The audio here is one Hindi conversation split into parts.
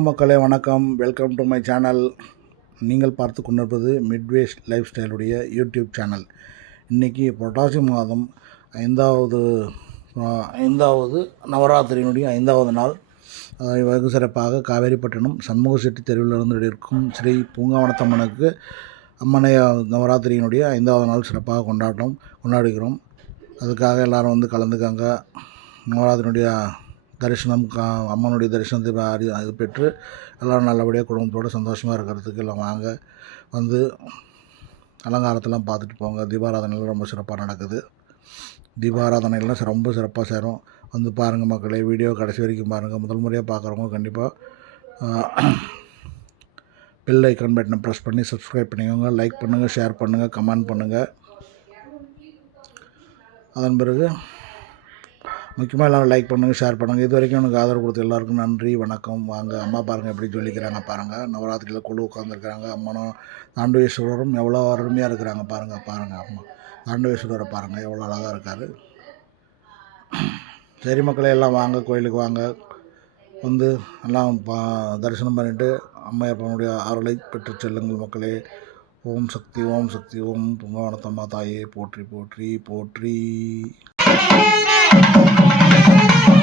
மக்களே வணக்கம். வெல்கம் டு மை சேனல் நீங்கள் பார்த்து கொண்டிருப்பது மிட்வேஸ் லைஃப் ஸ்டைலுடைய யூடியூப் சேனல் இன்றைக்கி புரட்டாசி மாதம் ஐந்தாவது ஐந்தாவது நவராத்திரியினுடைய ஐந்தாவது நாள். ஆ, வெகு சிறப்பாக காவேரிப்பட்டினம் சண்முக செட்டி தெருவிலிருந்து இருக்கும் ஸ்ரீ பூங்காவனத்தம்மனுக்கு அம்மனை நவராத்திரியினுடைய ஐந்தாவது நாள் சிறப்பாக கொண்டாட்டம் கொண்டாடுகிறோம். அதுக்காக எல்லாரும் வந்து கலந்துக்காங்க. நவராத்திரியினுடைய தரிசனம் கா அம்மனுடைய தரிசனத்தை அறி அது பெற்று எல்லோரும் நல்லபடியாக குடும்பத்தோடு சந்தோஷமாக இருக்கிறதுக்கு எல்லாம் வாங்க. வந்து அலங்காரத்தெல்லாம் பார்த்துட்டு போங்க. தீபாராதனைலாம் ரொம்ப சிறப்பாக நடக்குது. தீபாராதனைலாம் ரொம்ப சிறப்பாக சேரும். வந்து பாருங்கள் மக்களே வீடியோ கடைசி வரைக்கும் பாருங்கள் முதல் முறையாக பார்க்குறவங்க கண்டிப்பாக பெல் ஐக்கன் பட்டனை ப்ரெஸ் பண்ணி சப்ஸ்கிரைப் பண்ணிக்கோங்க. லைக் பண்ணுங்கள் ஷேர் பண்ணுங்கள் கமெண்ட் பண்ணுங்கள் அதன் பிறகு முக்கியமாக எல்லாரும் லைக் பண்ணுங்கள் ஷேர் பண்ணுங்கள் இது வரைக்கும் எனக்கு ஆதரவு கொடுத்த எல்லாருக்கும் நன்றி வணக்கம். வாங்க அம்மா பாருங்கள் எப்படி சொல்லிக்கிறாங்க பாருங்கள் நவராத்திரியில் குழு உட்காந்துருக்குறாங்க அம்மனும் தாண்டவேஸ்வரரும் எவ்வளோ அருமையாக இருக்கிறாங்க பாருங்கள் பாருங்கள் அம்மா. தாண்டவேஸ்வரரை பாருங்கள் எவ்வளோ அழகாக இருக்கார். சரி மக்களே எல்லாம் வாங்க கோயிலுக்கு வாங்க. வந்து எல்லாம் பா தரிசனம் பண்ணிவிட்டு அம்மையப்பனுடைய அருளை பெற்று செல்லுங்கள் மக்களே. ஓம் சக்தி ஓம் சக்தி ஓம் பொங்கவனத்தம்மா தாயே போற்றி போற்றி போற்றி. Thank you.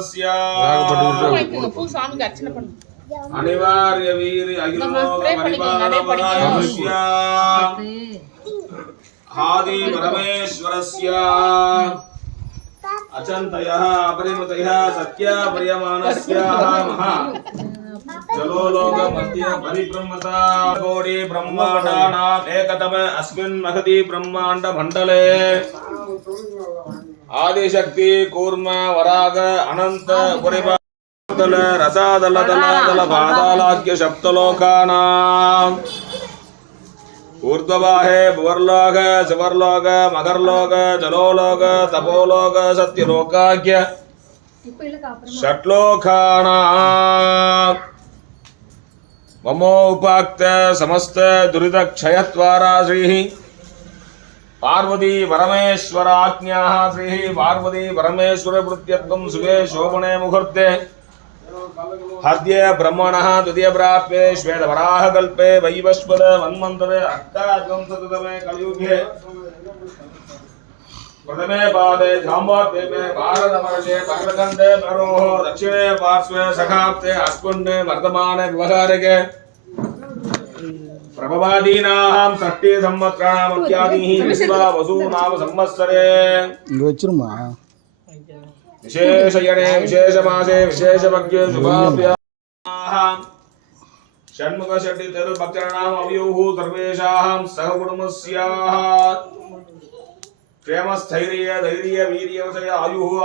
சர்வஸ்ய வாங்கிக்கோங்க பூ சாமிக்கு அர்ச்சனை பண்ணுங்க அனிவார்ய வீரி அகிலோக pray பண்ணிக்கோங்க, நிறைய பரிபாலனஸ்ய ஆதி பரமேஸ்வரஸ்ய அச்சந்தயः अपरिमितयः सत्य प्रियमाणस्य महा जलोलोक मध्य परिब्रह्मता कोटि ब्रह्माण्डानाम् एकतम अस्मिन् महति ब्रह्माण्ड मण्डले दल दल पादालाख्य सप्तलोकानाम् ऊर्ध्ववाहे भुवर्लोक सुवर्लोक मकरलोक जलोलोक तपोलोक सत्यलोकाख्य। षट्लोकानाम्। ममोपाक्त समस्त पार्वती परमेश्वराज्ञाः पार्वती सुखे शोभने मुहूर्ते। हद्य ब्रह्मणः द्वितीय प्राप्ये श्वेतवराह कल्पे वैवस्वत मन्वन्तरे अष्टाविंशतितमे कलियुगे। प्रथमे पादे जाम्बाद्वीपे भारतवर्षे पर्वकण्डे मरोः दक्षिणे पार्श्वे सखाप्ते अस्कुण्डे वर्धमाने व्यवहारिके। ప్రభవాదీనాం షష్ఠే సంవత్సరాణం అత్యాదీహి విశ్వా వసూనామ సంవత్సరే ఇంక వచ్చిరుమా విశేషయనే విశేషమాసే విశేషభగ్యే శుభాభ్యాః షణ్ముఖ షట్టి తెరు భక్తరణాం అవ్యూహు సర్వేషాం సహకుటుంబస్యాః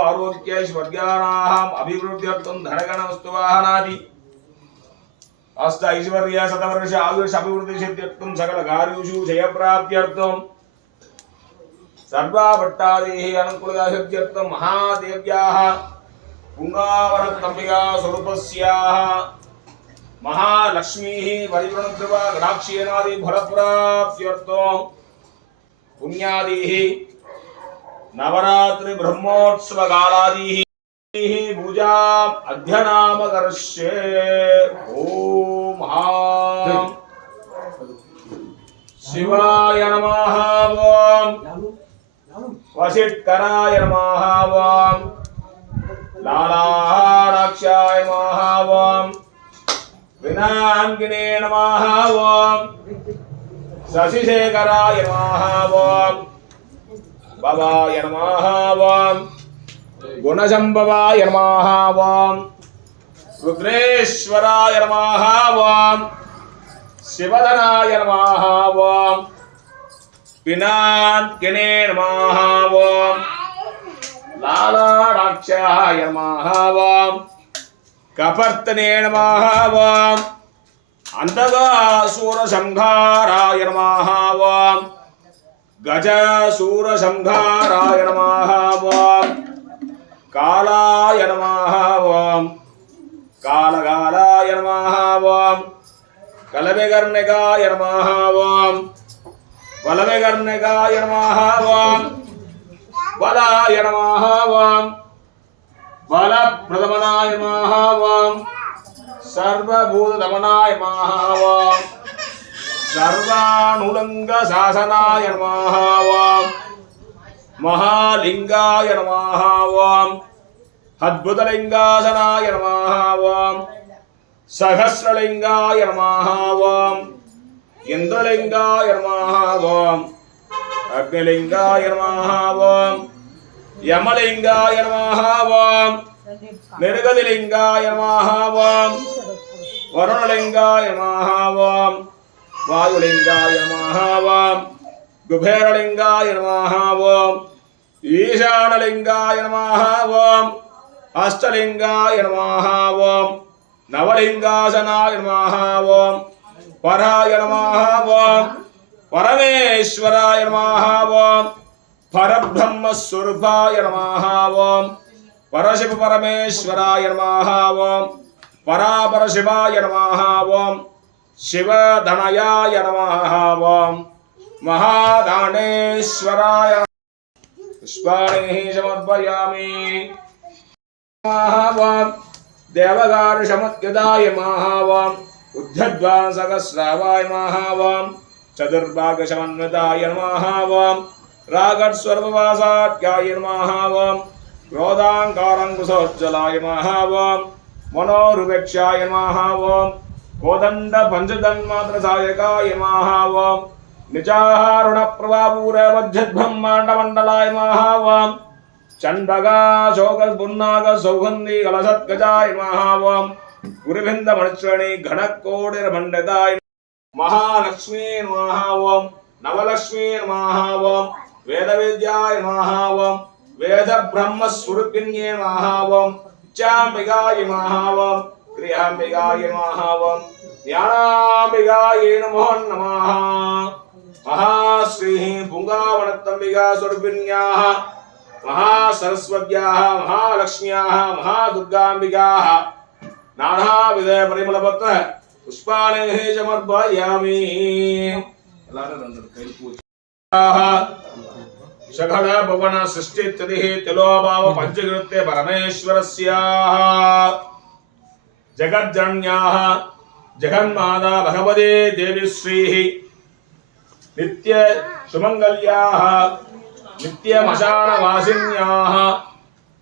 ఆరోగ్య స్వర్గానాం అభివృద్ధ్యర్థం ధనగణ వస్తువాహనాది ऐश्वर्य शतवर्ष आयुष अभिवृद्धिसिद्ध्यर्थं सकलकार्युषु जयप्राप्त्यर्थम् सर्वाभट्टादेः अनुकूलसिद्ध्यर्थं महादेव्याः पुङ्गावरतम्बिका स्वरूपस्याः महालक्ष्मीः परिवृणकृपा नवरात्रि ब्रह्मोत्सवकालादिः पूजाम् अध्यनामकर्ष्ये। ॐ हा शिवाय नमः ॐ वसिष्कराय नमः ॐ लालाक्षाय नमः ॐ विनाङ्गिने नमः शशिशेखराय नमः ॐ भवाय नमः గుణజంభవాయ నమ వాం. రుద్రేశ్వరాయ నమ వాం. శివధనాయ నమ వాం. పినాద్గణే నమ వాం. లాలాడాక్షాయ నమ వాం. కపర్తనే నమ వాం. అంతగాసూరసంహారాయ నమ వాం. గజసూరసంహారాయ నమ వాం. కాళాయ నమాం కాళగాళాయ నమాం కలవెగర్ణగాయ నమాం బలవెగర్ణగాయ నమాం బలాయ నమాం బలప్రదమనాయ నమాం సర్వభూతదమనాయ నమాం సర్వాణులంగ శాసనాయ నమాం మహాలింగాయ నమః ఓం అద్భుతలింగాసనాయ నమః ఓం సహస్రలింగాయ నమః ఓం ఇంద్రలింగాయ నమః ఓం అగ్నిలింగాయ నమః ఓం యమలింగాయ నమః ఓం నిర్గతిలింగాయ వరుణలింగాయ నమః వాయులింగాయ నమః కుబేరలింగాయ నమః ఓం ఈశానలింగాయ నమః ఓం అష్టలింగాయ నమః ఓం నవలింగాసనాయ నమః ఓం పరాయ నమః పరమేశ్వరాయ నమః పరబ్రహ్మ స్వరూపాయ నమః పరశివ పరమేశ్వరాయ నమః పరాపరశివాయ నమః శివధనయాయ నమః महादानेश्वराय। पुष्पाणिः समर्पयामि। महावाम देवगार्षमत्यदाय महावाम उद्धद्वान सहस्रावाय महावाम चतुर्भागशमन्विताय महावाम रागट्स्वर्ववासाख्याय महावाम क्रोधाङ्कारङ्कुशोज्जलाय नमः ॐ मनोरुपेक्षाय नमः ॐ నిజాహారుణ ప్రభావూర మధ్యబ్రహ్మాండమండలాయ వాం చండగా శోకస్బున్నాగ సౌగంధి కలసత్గజాయ మహావాం గురువింద మణిశ్రణి ఘనకోడిర మండదాయ మహాలక్ష్మీ మహావం నవలక్ష్మీ మహావం వేద విద్యాయ మహావం వేద బ్రహ్మ స్వరూపిణ్యే మహావం ఇచ్చాంబిగాయ మహావం క్రియాంబిగాయ మహావం జ్ఞానాంబిగాయ నమో నమ नमः ॐ ज्ञानाम्बिकायै नमो नमः महाश्रीः पुङ्गावनत्तम्बिका स्वरूपिण्याः महासरस्वत्याः महालक्ष्म्याः महादुर्गाम्बिकाः नानाविध परिमलपत्र पुष्पाणेः समर्पयामि எல்லாரும் ரெண்டு கை பூஜை सकल भुवन सृष्टित्यतिः तिलोभाव पञ्चकृत्य परमेश्वरस्याः जगज्जन्याः जगन्माता भगवते देवी श्रीः नित्य सुमङ्गल्याः नित्यमशानवासिन्याः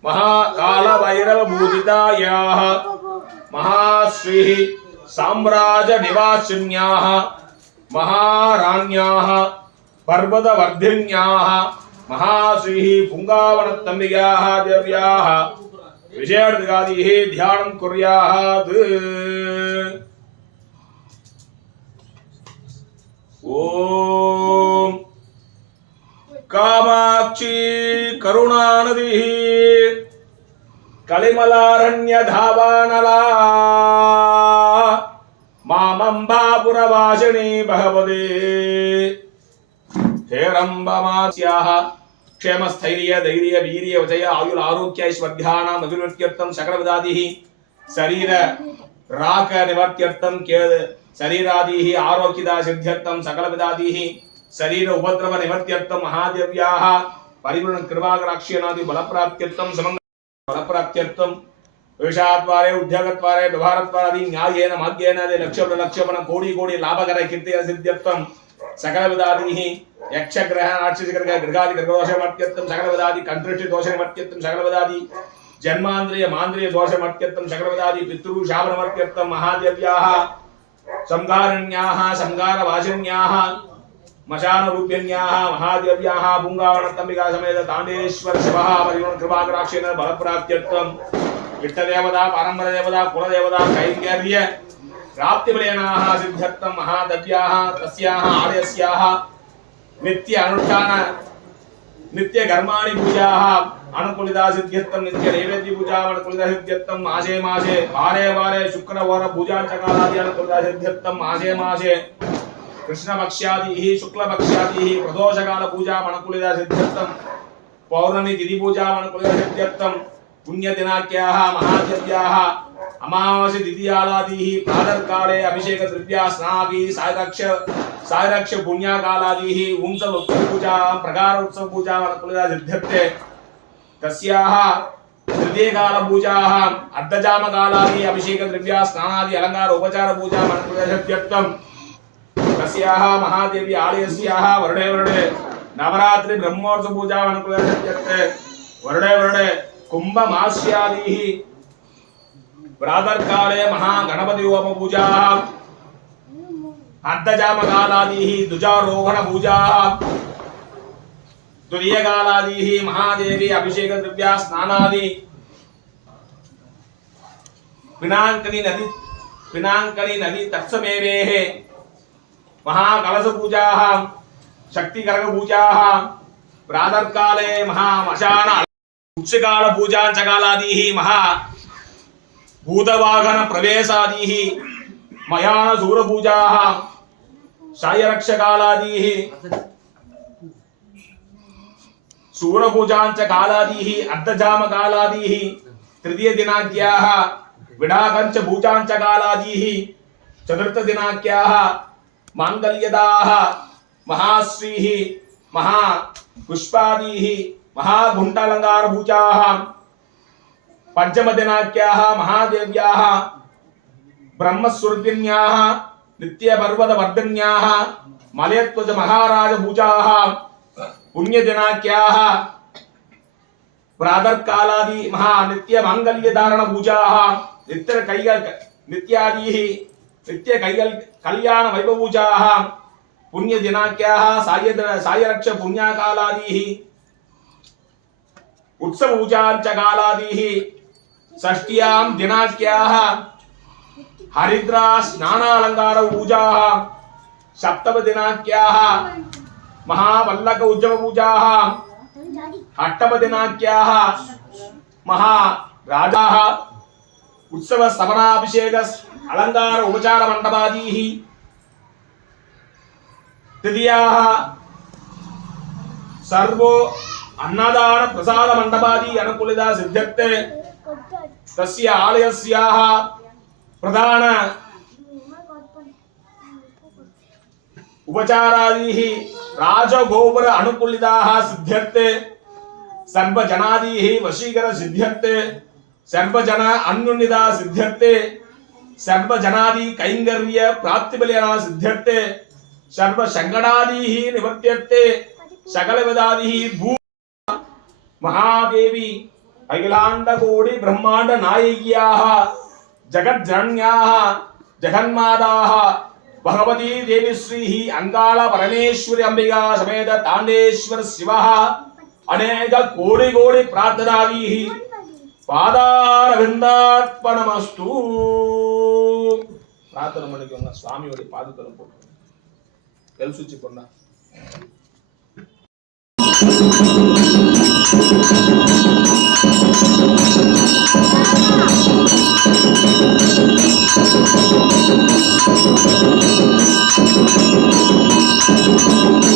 महाकालभैरवपूजितायाः महाश्रीः साम्राजनिवासिन्याः महाराण्याः पर्वतवर्धिन्याः महाश्रीः पुङ्गावनत्तम्बिकाः देव्याः विजयार्थिकादिः ध्यानं ಓಂ ಕಾಮಾಕ್ಷಿ ಕರುಣಾನದಿ ಕಳಿಮಲಾರಣ್ಯ ಧಾವಾನಲಾ ಮಾಮಂಬಾಪುರವಾಸಿಣಿ ಭಗವದೇ ಹೇರಂಬಮಾಸ್ಯಾಹ ಕ್ಷೇಮ ಸ್ಥೈರ್ಯ ಧೈರ್ಯ ವೀರ್ಯ ವಿಜಯ ಆಯುರ್ ಆರೋಗ್ಯ ಐಶ್ವರ್ಧಾನ ಮಧುರತ್ಯರ್ಥಂ ಸಕಲ ವಿಧಾದಿ ಶರೀರ ರಾಕ ನಿವರ್ತ್ಯರ್ಥಂ ಕೇ శరీరాదీ ఆరోగ్యదా సిద్ధ్యర్థం సకలవిదాదీ శరీర ఉపద్రవ నివర్త్యర్థం మహాదేవ్యా పరిమళ కృపాకరాక్షణాది బలప్రాప్త్యర్థం సమంగ బలప్రాప్త్యర్థం. విషాద్వారే ఉద్యోగద్వారే వ్యవహారద్వారాది న్యాయేన మాధ్యేనాది లక్ష్యముల లక్ష్యమున కోడి కోడి లాభకర కీర్తియ సిద్ధ్యర్థం. సకలవిదాది యక్షగ్రహ రాక్షసగ్రహ గృహాది గృహదోషమర్త్యర్థం సకలవిదాది కంట్రిష్టి దోషమర్త్యర్థం సకలవిదాది జన్మాంద్రియ మాంద్రియ దోషమర్త్యర్థం సకలవిదాది పితృ శావనమర్త్యర్థం మహాదేవ్యాహ संगारण्याः संगारवासिन्याः मशानरूपिण्याः महादेव्याः पुङ्गावनत्तम्बिका समेत दाण्डेश्वर शिवः परिगुण कृपाकराक्षेण बलप्राप्त्यर्थम्। इष्टदेवता, पारम्परदेवता, कुलदेवता, कैङ्कर्य, प्राप्तिबलेनाः, सिद्ध्यर्थं महादव्याः, तस्याः आलयस्याः नित्य अनुष्ठान नित्य कर्माणि पूजाः। अनुकूलिता सिद्ध्यर्थं नित्य नैवेद्य पूजा अनुकूलिता सिद्ध्यर्थं मासे मासे। वारे वारे शुक्रवार पूजा च कालादि अनुकूलिता सिद्ध्यर्थं मासे मासे। कृष्णपक्ष्यादिः शुक्लपक्ष्यादिः प्रदोषकालपूजा अनुकूलिता सिद्ध्यर्थं पौर्णमी तिथि पूजा अनुकूलिता सिद्ध्यर्थं पुण्यदिनाख्याः महादेव्याः अमावास्या द्वितीयालादिः, प्रातःकाले अभिषेक द्रव्या स्नानादिः सायरक्ष सायरक्ष पुण्याकालादिः उत्सव उत्सवपूजा प्रकार उत्सवपूजा अनुकूलिता सिद्ध्यर्थे। तस्याः तृतीयकालपूजाः, अर्धजामकालादि अभिषेक द्रव्या स्नानादि अलङ्कार उपचारपूजा तस्याः महादेवी आलयस्याः वर्णे वर्णे नवरात्रि ब्रह्मोत्सव पूजा अनुकूलते वर्णे वर्णे कुम्भमास्यादिः प्रातःकाले महागणपति होम पूजाः अर्धजामकालादिः द्विजारोहण पूजाः द्वितीयकालादिः महादेवी अभिषेक द्रव्या स्नानादि। पिनाङ्कनि नदी पिनाङ्कनि नदी तत्समेवेः। महाकलशपूजाः, शक्तिकरकपूजाः। प्रातःकाले महामशान उत्सकालपूजाञ्चकालादिः महा भूतवाहनप्रवेशादिः मयानसूरपूजाः सायरक्षकालादिः सूरपूजाञ्च कालादिः अर्धजामकालादिः तृतीयदिनाङ्क्याः विडाकञ्च कालादिः चतुर्थदिनाङ्क्याः माङ्गल्यदाः महाश्रीः महा पुष्पादिः महाघुण्टालङ्कारपूजाः पञ्चमदिनाख्याः महादेव्याः ब्रह्मस्वरूपिण्याः नित्यपर्वतवर्धिन्याः मलयत्वज महाराजपूजाः पुण्यदिनाख्याः, प्रातःकालादि महा नित्य मांगल्य धारण पूजाः नित्य कैगल नित्यादि नित्य कैगल कल्याण वैभव पूजाः पुण्य दिनाख्याः साय सायरक्ष पुण्याकालादिः उत्सव पूजाञ्च कालादिः षष्ट्यां दिनाख्याः हरिद्रा स्नानालङ्कार पूजाः। सप्तम दिनाख्याः महावल्लक उद्यम पूजाः। अष्टम दिनाख्याः महाराजाः। उत्सव स्तवनाभिषेक अलङ्कार उपचार मण्डपादीः। तृतीयाः। सर्वो अन्नदान प्रसाद मण्डपादी अनुकूलिता सिद्ध्यर्थे। तस्य आलयस्याः प्रधान उपचारादीः राजगोपुर अनुकूलिताः सिद्ध्यर्थे, सर्वजनादीः वशीकर सिद्ध्यर्थे, सर्वजन अन्योन्यता सिद्ध्यर्थे, सर्वजनादि कैङ्कर्य प्राप्तिबलिना सिद्ध्यर्थे सर्वसङ्कटादीः निवर्त्यर्थे, सकलविदादिः भू महादेवी అఖిలాండకోడి బ్రహ్మాండ నాయక్యా జగజ్జన్యా జగన్మాదా భగవతీ దేవి శ్రీ అంగాళ పరమేశ్వరి అంబిగా సమేత తాండేశ్వర శివ అనేక కోడి కోడి ప్రార్థనాది పాదారవిందాత్మనమస్తూ ప్రార్థన మనకి ఉన్న స్వామి స్వామియుడి పాదుకలు తెలుసుచ్చిపోండా Thank you. Thank you.